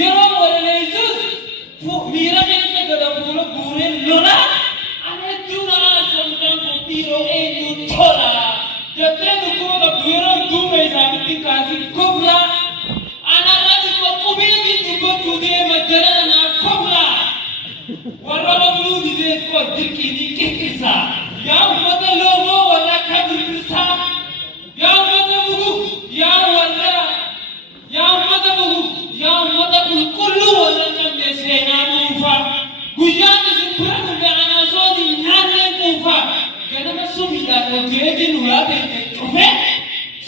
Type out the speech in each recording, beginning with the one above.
yeroo walaleessus miira keessa gada fuula guureen lola ana jura somdaan kun dhiiroo eenyu tola jettee dhukkuba qabdu yeroo duuba isaanitti kaasii kofla ana irratti qophuubiitiin dubbachuu deema jala naa kofla warra babluu didee koo dirqiinii qiqqisa yaa ummata loogoo warra akka birbirsaa yaa ummata bugu yaa ummata bugu yaa ummata qulqulluu warra qabne seenaa dhuunfaa guyyaan isin bira dhufe anaasooni nyaannee quufaa ganama sumiidhaan hoteetiin ulaa beekne cufe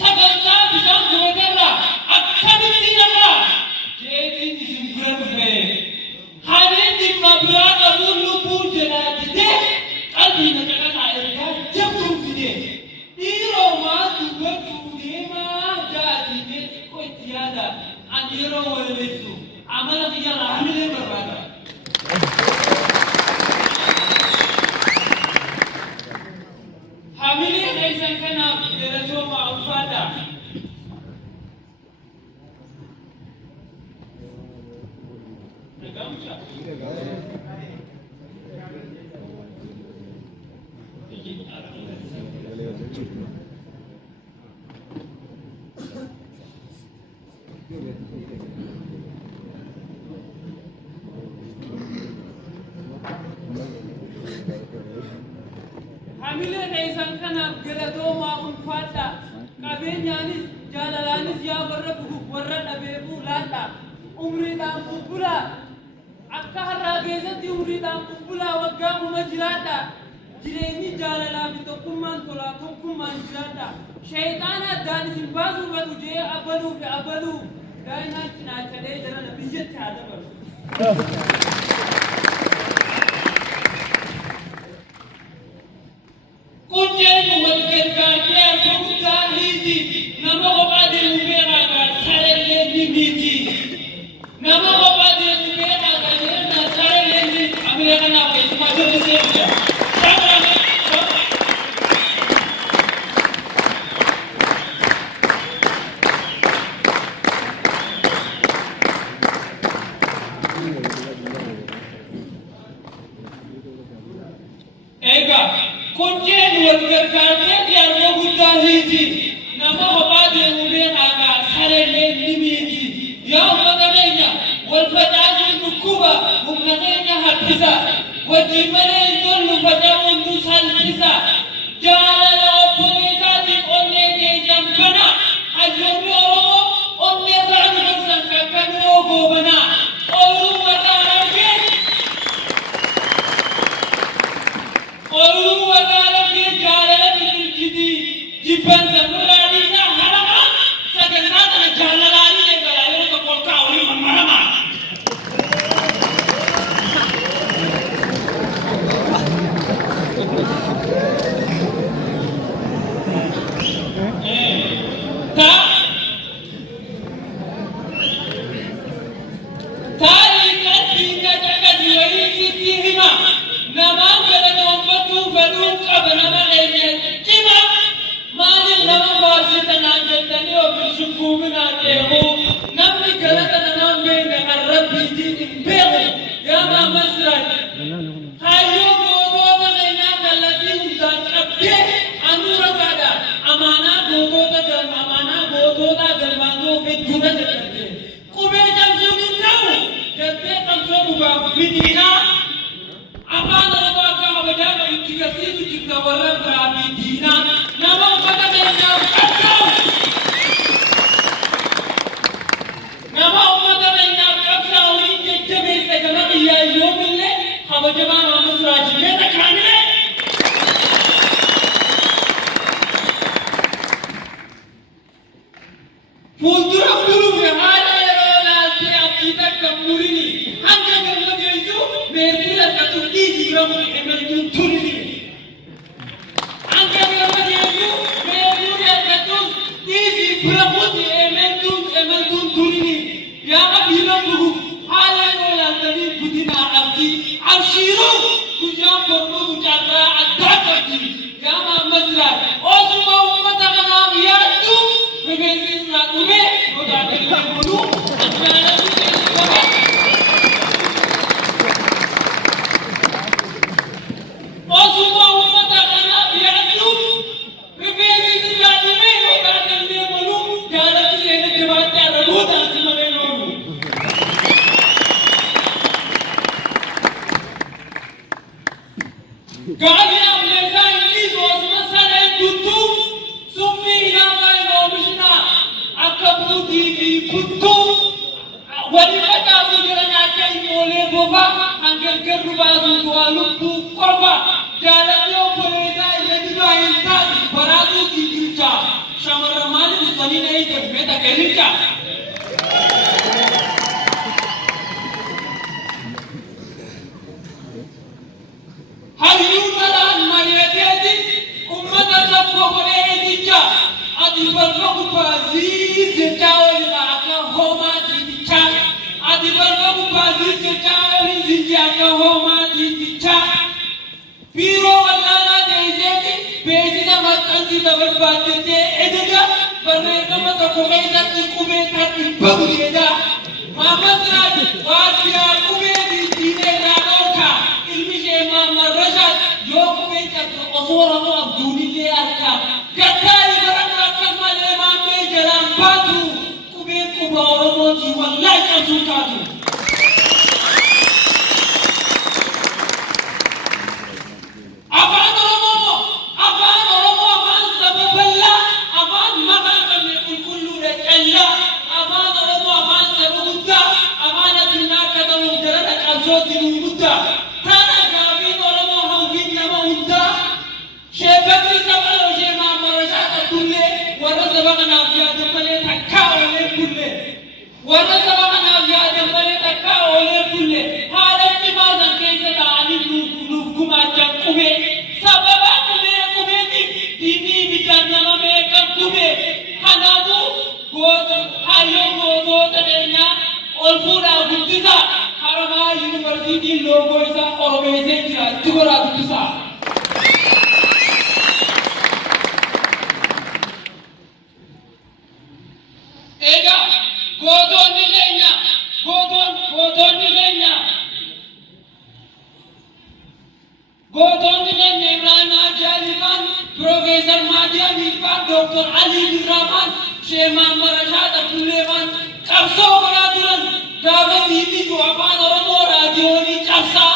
sagantaa bishaan gubatarraa akkamitti namaa jeetiin isin bira dhufe haalli dhimma biraa qabuun lubbuu jedhaa didee qalbii naqaqataa ergaa jabduu fidee dhiiroo maa dubbachuu deemaa jaatiinee xiqqoo itti yaada ani yeroo walaleessu amala kiyyarraa hamilee barbaada. Hamilee keessan kanaaf galatooma ulfaadha. Hamilee keessan kanaaf galatooma ulfaadha. Qabeenyaanis jaalalaanis yaa warra bu'u warra dhabeefuu laadha. Umriidhaan bubbulaa akka har'aa keessatti umriidhaan bubbulaa waggaa kuma jiraadha. Jireenyi jaalalaa fi tokkummaan tolaa tokkummaan jiraadha. Sheexaana addaan isin baasuu fedhu jee abbaluu fi abbaluu daa'inaan cinaachadhee jarana biyyatti haa dabalu. Kunceen wal gargaartee akka guddaa hiiti nama kophaa deemu beekaa sarellee ni miti. Nama kophaa deemu beekaa jireenyaa sarellee ni amina kanaaf keessumaa jirtu seemuudha. Kunceen wal gargaartee akka guddaa hiiti nama kophaa deemu beekaa sarellee ni miti. Yaa ummata keenya wal facaasuun dhukkuba humna keenya habbisa. Wajjin malee ijoollu faca'uun nu salphisa. Jaalala obboleessaatiin onnee keenyaan bana. Hayyoonni Oromoo onnee ta'an keessan kan nuu goobana. Ooluu warra argee jaalala biqilchiti. Jibbansa firaadhiisaa harama. Sagantaa kana jaalalaanii eegala yeroo tokko ol kaa'u waliin mammarama. Fuuldura guluuf haala yeroo laaltee abdii takka murini hanga galma geessu meetii akka turtii siiramu emeltuun turini. Hanga galma geessu meetii akka turtii bira muti emeltuun turini. Yaa abdiina buhu haala yeroo laaltanii guddinaa abdii abshiiruu guyyaan bornuu mucaasaa addaa qabdi. Yaa maammasiraan osuma uummata kanaaf yaaddu rifeensi irraa dhume godaadanii godhuu addaanatti قال يا أولياء إنجليز واسمسنا الدتو سمي يا ما يومشنا أكبوتي في كتو ولفتا بجرنا كي مولي بوفا هنگر كرو بازو توالبو قوفا جالتيو بريزا يجبا إنتاج برادو کی گلچا شامر رمانی مستنی نہیں جب میتا کہلچا هايون ملان مريدي أمتا سبقو بريديچا أدي برفقو بازيز جاوي لاكا هوما ديديچا أدي برفقو بازيز جاوي زنجاكا هوما ديديچا بيرو واللانا ديزيدي بيزينا مكانسي دبل باتيتي إدجا برنيكا متا كوميزا تكوميتا تبغيدا محمد راج واتيا كوميدي ديني رانوكا إمام الرجال يوم بيتك أصوره أبدوني لي أركاب كتاري برنا كسم الإمام بيجلام باتو كبير كبارموتي والله كسوكاتو أفعاد رمو أفعاد سبب الله أفعاد مغاقا من كل رجال أفعاد رمو أفعاد سبب الله أفعاد تناكا دمو جلدك أبسوط المدى شبابي سبالو شما مرشاد كله ورسبنا في دمله تكاول كله ورسبنا في دمله تكاول كله هذا ما زكيت تعليم نوفكما جكوبه سببا كوبه ديني بيتنا ما كوبه هنادو غوت هايو غوت تدنا اولفورا غوتسا هرما يونيفرسيتي لوغويسا اوربيزيتي تورا غوتسا Ega, godon dilenya Ibrahim Ajaliban, Professor Madya Milpan, Dr. Ali Rahman, Sheikh Muhammad Rashad Abdullevan, Kapso Baraduran, David Ibi jo afan Oromo radio ni kapsa,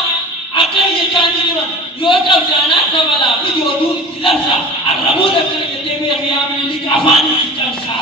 akan ye chani duran, yo kapsa na kabala video tu tilasa, arabu da kare ye teme qiyam ni afan ni kapsa.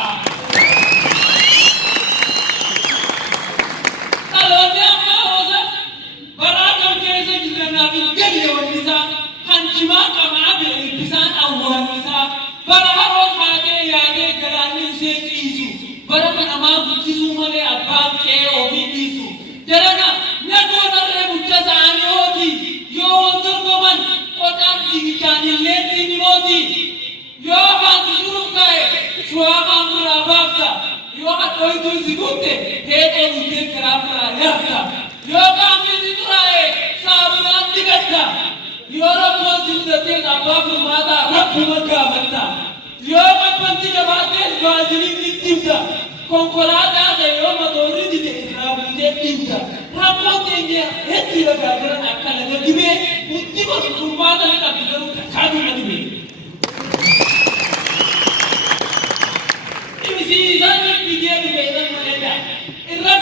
Konkolaataa yoo motorri dide raabutee dhiibda raabutee hedduu lagaa jiran akka laga dibee hundi furmaata ni qabdi garuu takkaatu na dibee. Ibsiisaan fidee dibee irra mareedha irra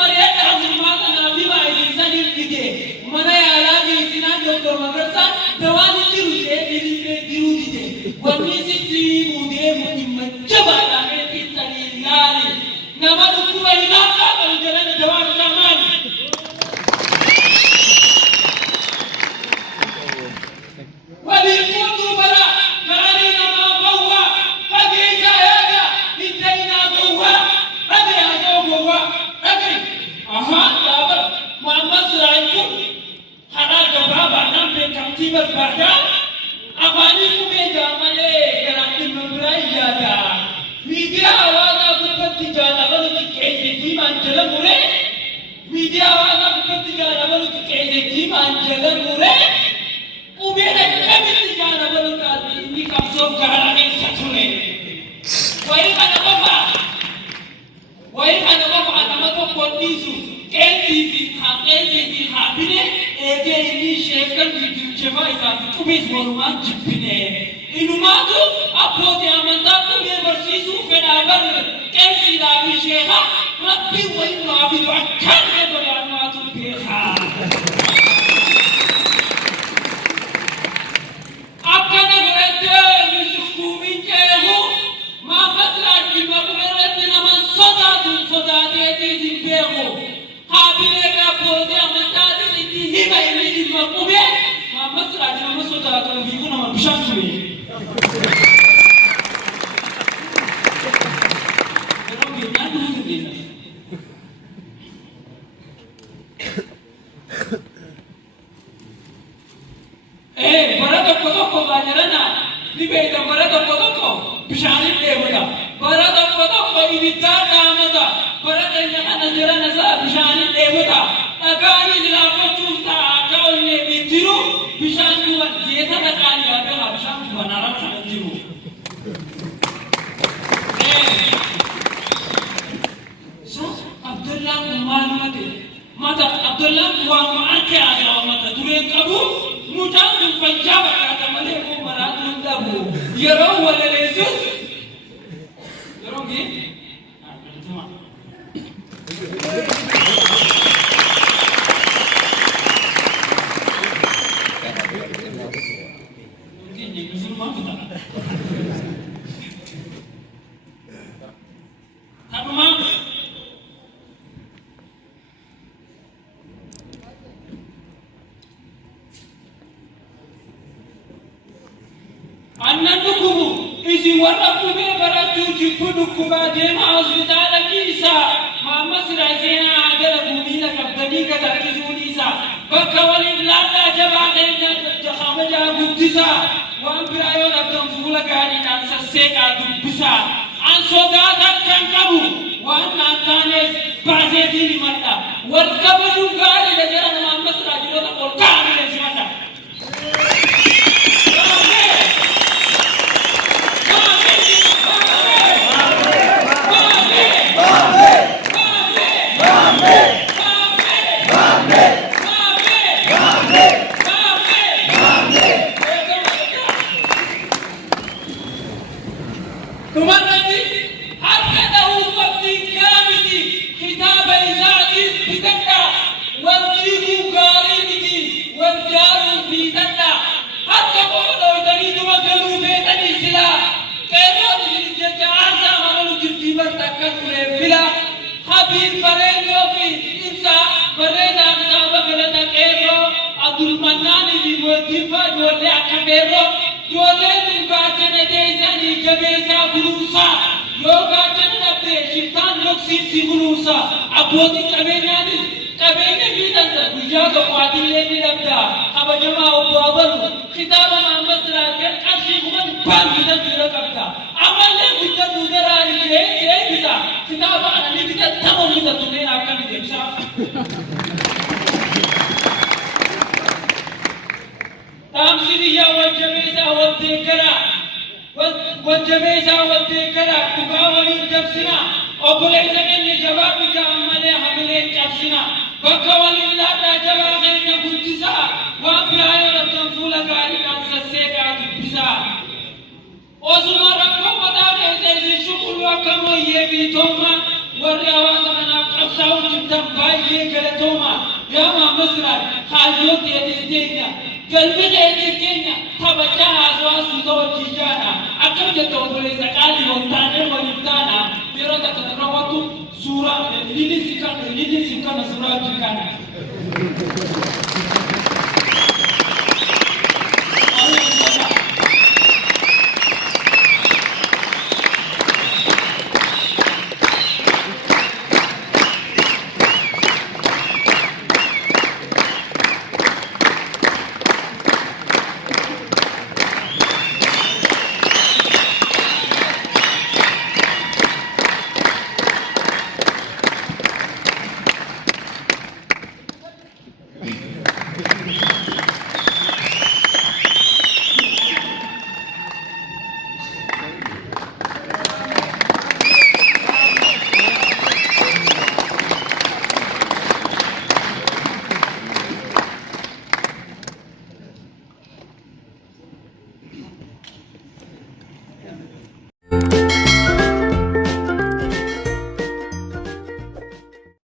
mareedha furmaata naafi baay'isiisan fidee mana yaalaa geessinaan Dr. Magarsaa dawaan jiru ta'ee diruu dide wanni sitti muudee dhimma jabaadha meetii tanii laali. nama dhukkuba hinaa qaban jedhani dawaan isaa maali? waliin muutuu bara gaarii namaa gowwaa fageessaa eega hidda hinaa gowwaa dhagee haasoo gowwaa dhagee yaaba Muhammad Siraay kun karaa gabaabaadhaan beekamtii barbaadaa afaanii kumee jaamalee garaa dhimma biraa yaada miidiyaa hawaasaa gubbatti jaalabalu xiqqeesseetii maanjala muree miidiyaa hawaasaa gubbatti jaalabalu xiqqeesseetii maanjala muree qubeen akkamitti jaalabalu taate inni qabsoof gaara keessa ture wayii kana qofa nama tokko dhiisu qeensiitiin haabine eegee inni sheekan jibjefaa isaati qubees walumaan jibbine inumaatu abbootii amantaa qubee barsiisuu fedhaa barre qeensiidhaa fi sheekaa rabbiin waliin nuhaa fidu akkaan eegolaan waatu beekaa. صداتي زبيرو هابيل كابوتي أمتاتي تهيبا إلي المقوبة ما مصر أجل مصر تلاتنا فيكونا ما بشاكوي برادو كودوكو باجرنا لبيتا برادو كودوكو بشاني ديودا برادو كودوكو إبتا دامدا برادو نحن جرنا سا بشاني ديودا أكاني دلافو توفتا أكاوني بيتيرو بشاني وديتا نكاني أبيها بشاني ونرام شانجيرو عبد الله معلومات ماذا عبد الله ومعك يا ماذا تريد أبو مجاز فجابة كذا ملك مراد دابو يرو ولا ليسوس يرو كي أنكم إذا ورقوا ببراتو جبنكم دين أصبتال كيسا ما مصر زينا عدل بومينا كبدني كتركزون إيسا بكوالي لا تجبع غيرنا تخمجا قدسا وأمبرايو لبدن فولا غاري نانسا سيكا دبسا أن صداتا كنكبو وأن أنتانيس بازيتي لمتا والكبدو غاري لجرنا ما مصر جلوتا قول كامل لسمتا أبوتي كبيراني كبيرة في تنزل وياك قادر لين نبدا أبا جماعة أبوابلو خطابا ما مسرا كان كشيء كمان بام كذا كذا كذا أما لين كذا نودرا إيه كذا خطابا أنا لين كذا تمام كذا توني أكمل كذا تامسيريا والجميزة والذكرى والجميزة والذكرى تقاولي جبسنا أبولي زمن جواب جامله حمله كابسنا بكوالي لا جواب غير نقولتسا وابرايو ربنا فولا غاري كان سسيكا تبسا أزما ركوا بدار هذه شغل وكم يبي توما والرواز أنا كابساو جبتم باي يقلتوما يا ما مصر خاليوت يدينا قلبي يدينا تبجا أزواج سدود جيجانا أكمل جتوبلي زكالي وطانة ونفتانا بيرتا كنرواتو سورة ليلي سكان سورة جيكانا